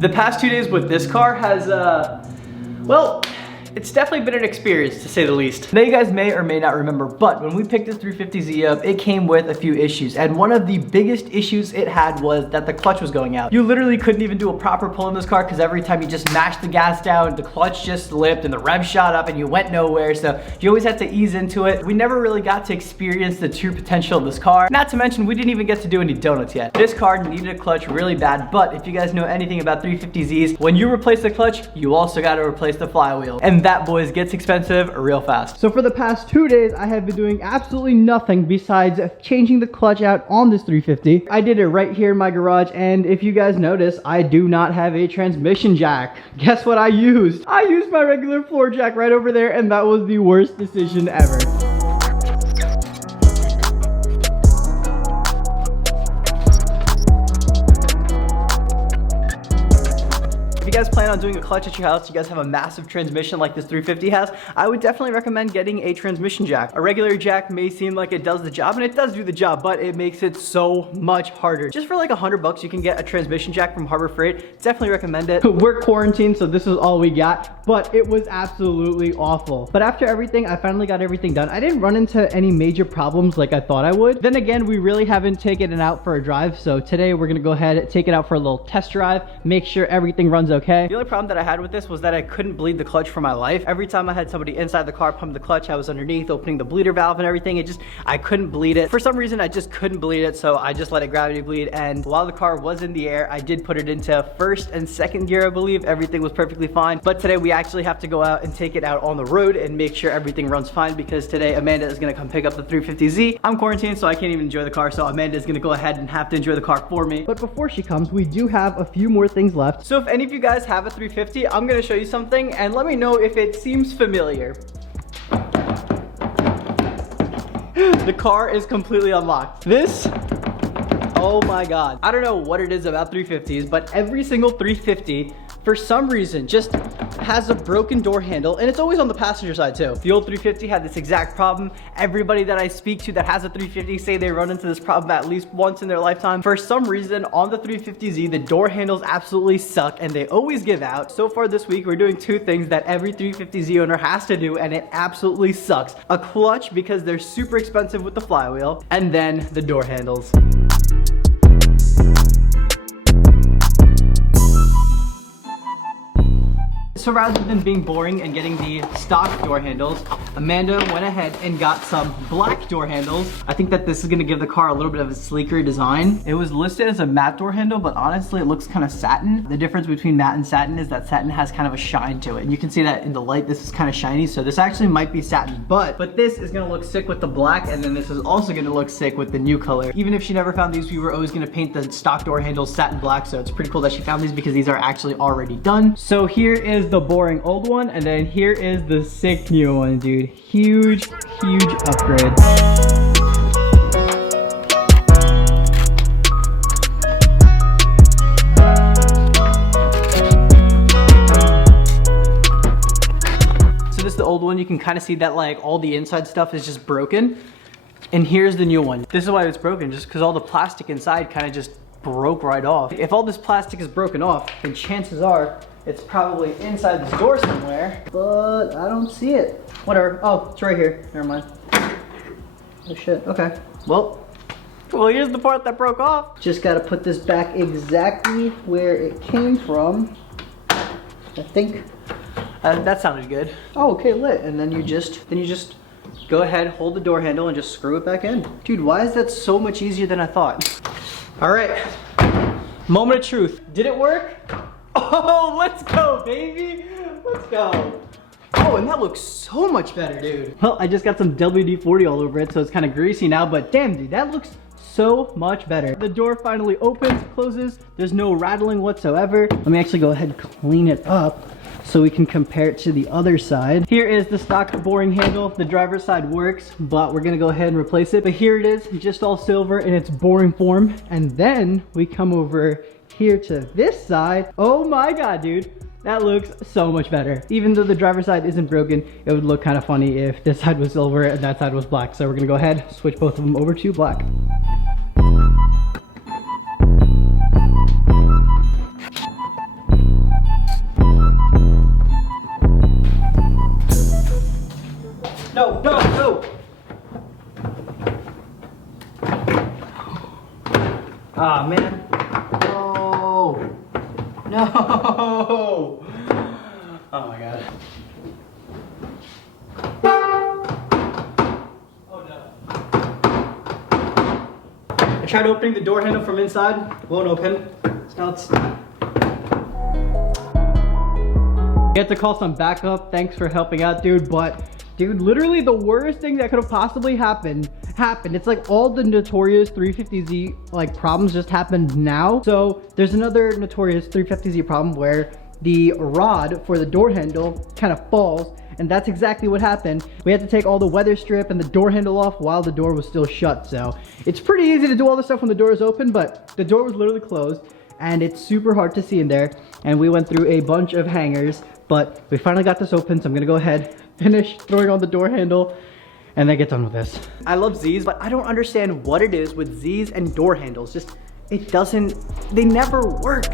The past 2 days with this car has, well, it's definitely been an experience, to say the least. Now, you guys may or may not remember, but when we picked this 350Z up, it came with a few issues. And one of the biggest issues it had was that the clutch was going out. You literally couldn't even do a proper pull in this car because every time you just mashed the gas down, the clutch just slipped and the rev shot up and you went nowhere. So you always had to ease into it. We never really got to experience the true potential of this car. Not to mention, we didn't even get to do any donuts yet. This car needed a clutch really bad, but if you guys know anything about 350Zs, when you replace the clutch, you also got to replace the flywheel. And that, boys, gets expensive real fast. So for the past 2 days, I have been doing absolutely nothing besides changing the clutch out on this 350. I did it right here in my garage, and if you guys notice, I do not have a transmission jack. Guess what I used? I used my regular floor jack right over there, and that was the worst decision ever. If you guys plan on doing a clutch at your house, you guys have a massive transmission like this 350 has, I would definitely recommend getting a transmission jack. A regular jack may seem like it does the job, and it does do the job, but it makes it so much harder. Just for like $100 you can get a transmission jack from Harbor Freight. Definitely recommend it. We're quarantined, so this is all we got, but it was absolutely awful. But after everything, I finally got everything done. I didn't run into any major problems like I thought I would. Then again, we really haven't taken it out for a drive, so today we're gonna go ahead and take it out for a little test drive, make sure everything runs okay. The only problem that I had with this was that I couldn't bleed the clutch for my life. Every time I had somebody inside the car pump the clutch, I was underneath opening the bleeder valve and everything. I couldn't bleed it. For some reason, I just couldn't bleed it, so I just let it gravity bleed. And while the car was in the air, I did put it into first and second gear, I believe. Everything was perfectly fine. But today we actually have to go out and take it out on the road and make sure everything runs fine, because today Amanda is gonna come pick up the 350Z. I'm quarantined, so I can't even enjoy the car, so Amanda is gonna go ahead and have to enjoy the car for me. But before she comes, we do have a few more things left. So if any of you guys have a 350, I'm gonna show you something and let me know if it seems familiar. The car is completely unlocked. This, oh my God. I don't know what it is about 350s, but every single 350, for some reason, just has a broken door handle, and it's always on the passenger side too. The old 350 had this exact problem. Everybody that I speak to that has a 350 say they run into this problem at least once in their lifetime. For some reason, on the 350Z, the door handles absolutely suck and they always give out. So far this week, we're doing two things that every 350Z owner has to do, and it absolutely sucks. A clutch, because they're super expensive with the flywheel, and then the door handles. So rather than being boring and getting the stock door handles, Amanda went ahead and got some black door handles. I think that this is gonna give the car a little bit of a sleeker design. It was listed as a matte door handle, but honestly it looks kind of satin. The difference between matte and satin is that satin has kind of a shine to it. And you can see that in the light, this is kind of shiny. So this actually might be satin, but this is gonna look sick with the black, and then this is also gonna look sick with the new color. Even if she never found these, we were always gonna paint the stock door handles satin black. So it's pretty cool that she found these because these are actually already done. So here is the boring old one, and then here is the sick new one, dude. Huge upgrade. So this is the old one. You can kind of see that like all the inside stuff is just broken, and here's the new one. This is why it's broken, just because all the plastic inside kind of just broke right off. If all this plastic is broken off, then chances are it's probably inside this door somewhere, but I don't see it. Whatever. Oh, it's right here. Never mind. Oh shit. Okay. Well, here's the part that broke off. Just gotta put this back exactly where it came from. I think. That sounded good. Oh, okay, lit. And then you just go ahead, hold the door handle, and just screw it back in. Dude, why is that so much easier than I thought? All right. Moment of truth. Did it work? Oh, let's go, baby. Let's go. Oh, and that looks so much better, dude. Well, I just got some WD-40 all over it, so it's kind of greasy now, but damn, dude, that looks so much better. The door finally opens, closes. There's no rattling whatsoever. Let me actually go ahead and clean it up so we can compare it to the other side. Here is the stock boring handle. The driver's side works, but we're gonna go ahead and replace it. But here it is, just all silver in its boring form. And then we come over here to this side. Oh my God, dude. That looks so much better. Even though the driver's side isn't broken, it would look kind of funny if this side was silver and that side was black. So we're gonna go ahead, switch both of them over to black. No! Oh my god. Oh no. I tried opening the door handle from inside, won't open. So now it's... We have to call some backup. Thanks for helping out, dude. But, dude, literally the worst thing that could have possibly happened. It's like all the notorious 350Z like problems just happened now. So there's another notorious 350Z problem where the rod for the door handle kind of falls, and that's exactly what happened. We had to take all the weather strip and the door handle off while the door was still shut. So it's pretty easy to do all this stuff when the door is open, but the door was literally closed and it's super hard to see in there. And we went through a bunch of hangers, but we finally got this open. So I'm gonna go ahead, finish throwing on the door handle, and then get done with this. I love Z's, but I don't understand what it is with Z's and door handles. Just, they never work.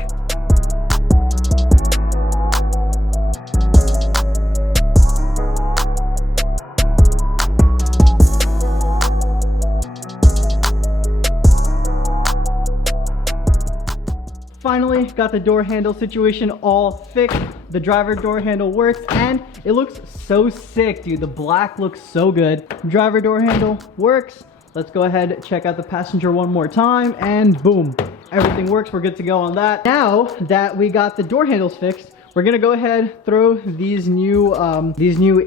Finally got the door handle situation all fixed. The driver door handle works and it looks so sick, dude. The black looks so good. Driver door handle works. Let's go ahead and check out the passenger one more time, and boom, everything works. We're good to go on that. Now that we got the door handles fixed, we're gonna go ahead, throw these new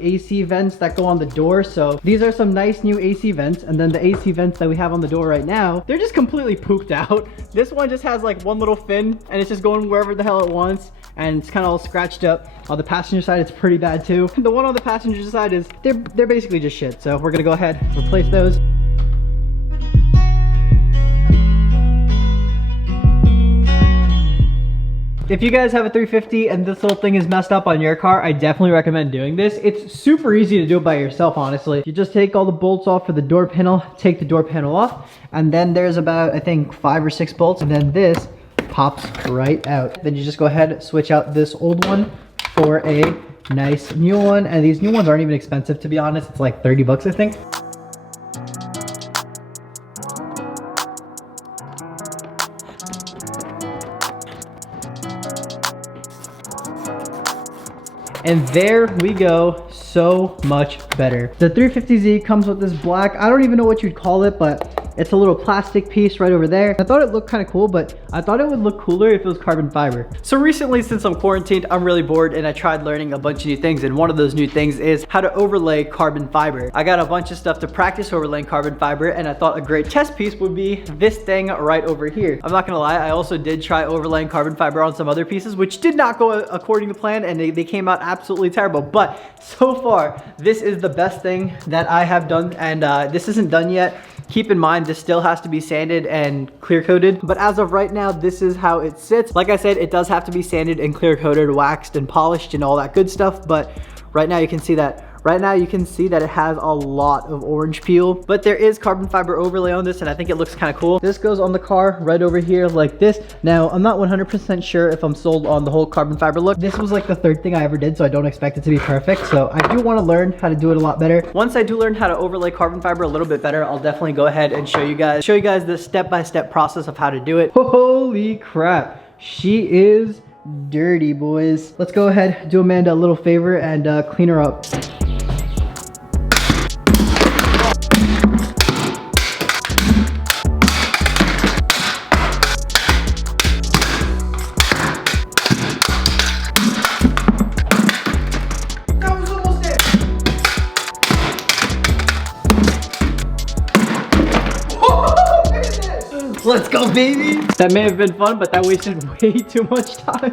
AC vents that go on the door. So these are some nice new AC vents, and then the AC vents that we have on the door right now, they're just completely pooped out. This one just has like one little fin, and it's just going wherever the hell it wants, and it's kind of all scratched up. On the passenger side, it's pretty bad too. The one on the passenger side is, they're basically just shit. So we're gonna go ahead, replace those. If you guys have a 350 and this little thing is messed up on your car, I definitely recommend doing this. It's super easy to do it by yourself, honestly. You just take all the bolts off for the door panel, take the door panel off, and then there's about, I think, 5 or 6 bolts, and then this pops right out. Then you just go ahead, switch out this old one for a nice new one, and these new ones aren't even expensive, to be honest. It's like 30 bucks, I think. And there we go, so much better. The 350Z comes with this black, I don't even know what you'd call it, but it's a little plastic piece right over there. I thought it looked kind of cool, but I thought it would look cooler if it was carbon fiber. So recently, since I'm quarantined, I'm really bored and I tried learning a bunch of new things, and one of those new things is how to overlay carbon fiber. I got a bunch of stuff to practice overlaying carbon fiber, and I thought a great test piece would be this thing right over here. I'm not gonna lie, I also did try overlaying carbon fiber on some other pieces, which did not go according to plan, and they came out absolutely terrible. But so far, this is the best thing that I have done, and this isn't done yet. Keep in mind, this still has to be sanded and clear coated, but as of right now, this is how it sits. Like I said, it does have to be sanded and clear coated, waxed and polished and all that good stuff, but right now you can see that. Right now you can see that it has a lot of orange peel, but there is carbon fiber overlay on this, and I think it looks kind of cool. This goes on the car right over here like this. Now, I'm not 100% sure if I'm sold on the whole carbon fiber look. This was like the 3rd thing I ever did, so I don't expect it to be perfect. So I do want to learn how to do it a lot better. Once I do learn how to overlay carbon fiber a little bit better, I'll definitely go ahead and show you guys the step-by-step process of how to do it. Holy crap, she is dirty, boys. Let's go ahead, do Amanda a little favor and clean her up. Let's go, baby! That may have been fun, but that wasted way too much time.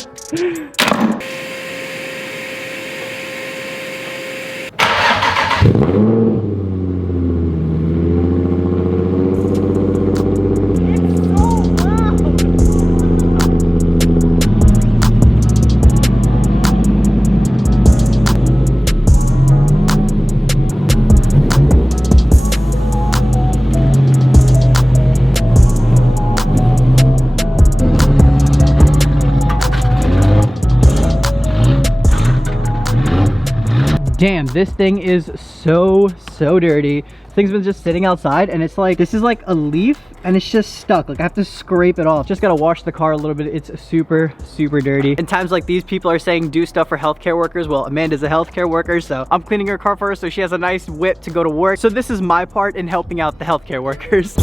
Damn, this thing is so dirty. This thing's been just sitting outside, and it's like, this is like a leaf and it's just stuck. Like I have to scrape it off. Just gotta wash the car a little bit. It's super dirty. In times like these, people are saying do stuff for healthcare workers. Well, Amanda's a healthcare worker, so I'm cleaning her car for her so she has a nice whip to go to work. So this is my part in helping out the healthcare workers.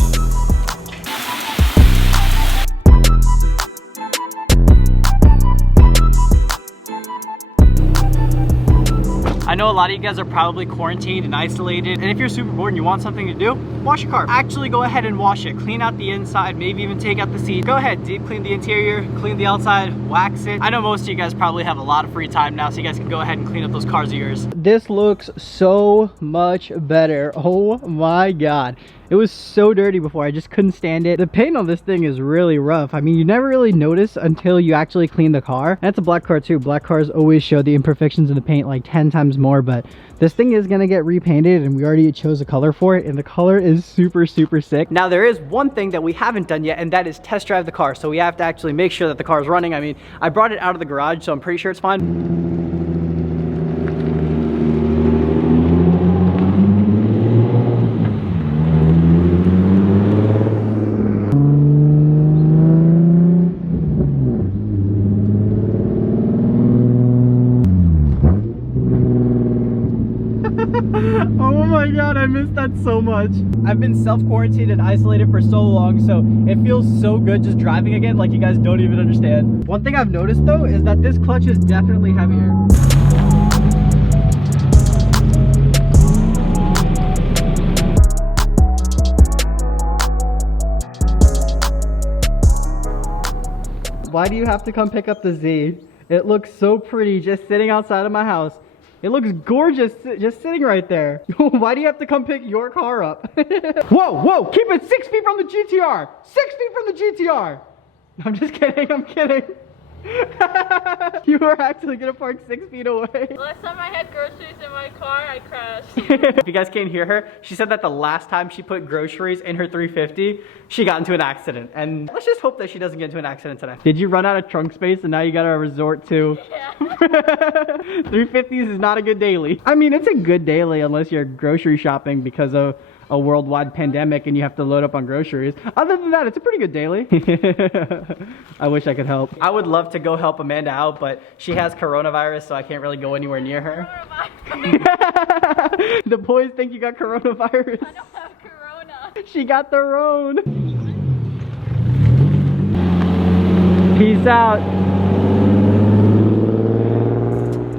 I know a lot of you guys are probably quarantined and isolated, and if you're super bored and you want something to do, wash your car. Actually go ahead and wash it. Clean out the inside, maybe even take out the seat. Go ahead, deep clean the interior, clean the outside, wax it. I know most of you guys probably have a lot of free time now, so you guys can go ahead and clean up those cars of yours. This looks so much better. Oh my God. It was so dirty before, I just couldn't stand it. The paint on this thing is really rough. I mean, you never really notice until you actually clean the car. And it's a black car too. Black cars always show the imperfections in the paint like 10 times more, but this thing is gonna get repainted and we already chose a color for it, and the color is super sick. Now there is one thing that we haven't done yet, and that is test drive the car. So we have to actually make sure that the car is running. I mean, I brought it out of the garage, so I'm pretty sure it's fine. Oh my God, I missed that so much. I've been self-quarantined and isolated for so long, so it feels so good just driving again, like you guys don't even understand. One thing I've noticed though is that this clutch is definitely heavier. Why do you have to come pick up the Z? It looks so pretty just sitting outside of my house. It looks gorgeous just sitting right there. Why do you have to come pick your car up? Whoa, keep it 6 feet from the GTR. 6 feet from the GTR. I'm just kidding, I'm kidding. You were actually gonna park 6 feet away. Last time I had groceries in my car, I crashed. If you guys can't hear her, she said that the last time she put groceries in her 350, she got into an accident. And let's just hope that she doesn't get into an accident today. Did you run out of trunk space and now you gotta resort to... Yeah. 350s is not a good daily. I mean, it's a good daily unless you're grocery shopping because of a worldwide pandemic and you have to load up on groceries. Other than that, it's a pretty good daily. I wish I could help. I would love to go help Amanda out, but she has coronavirus, so I can't really go anywhere near her. The boys think you got coronavirus. I don't have corona. She got their own. Peace out.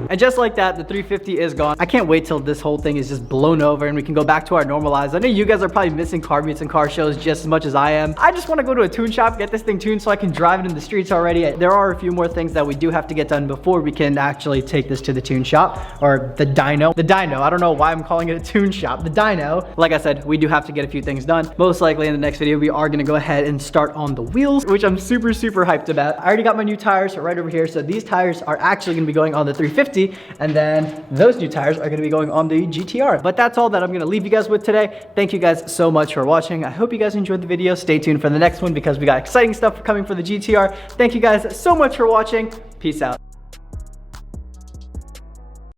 And just like that, the 350 is gone. I can't wait till this whole thing is just blown over and we can go back to our normal lives. I know you guys are probably missing car meets and car shows just as much as I am. I just want to go to a tune shop, get this thing tuned so I can drive it in the streets already. There are a few more things that we do have to get done before we can actually take this to the tune shop, or the dyno. The dyno, I don't know why I'm calling it a tune shop. The dyno. Like I said, we do have to get a few things done. Most likely in the next video, we are going to go ahead and start on the wheels, which I'm super hyped about. I already got my new tires right over here. So these tires are actually going to be going on the 350. And then those new tires are gonna be going on the GTR. But that's all that I'm gonna leave you guys with today. Thank you guys so much for watching. I hope you guys enjoyed the video. Stay tuned for the next one because we got exciting stuff coming for the GTR. Thank you guys so much for watching. Peace out.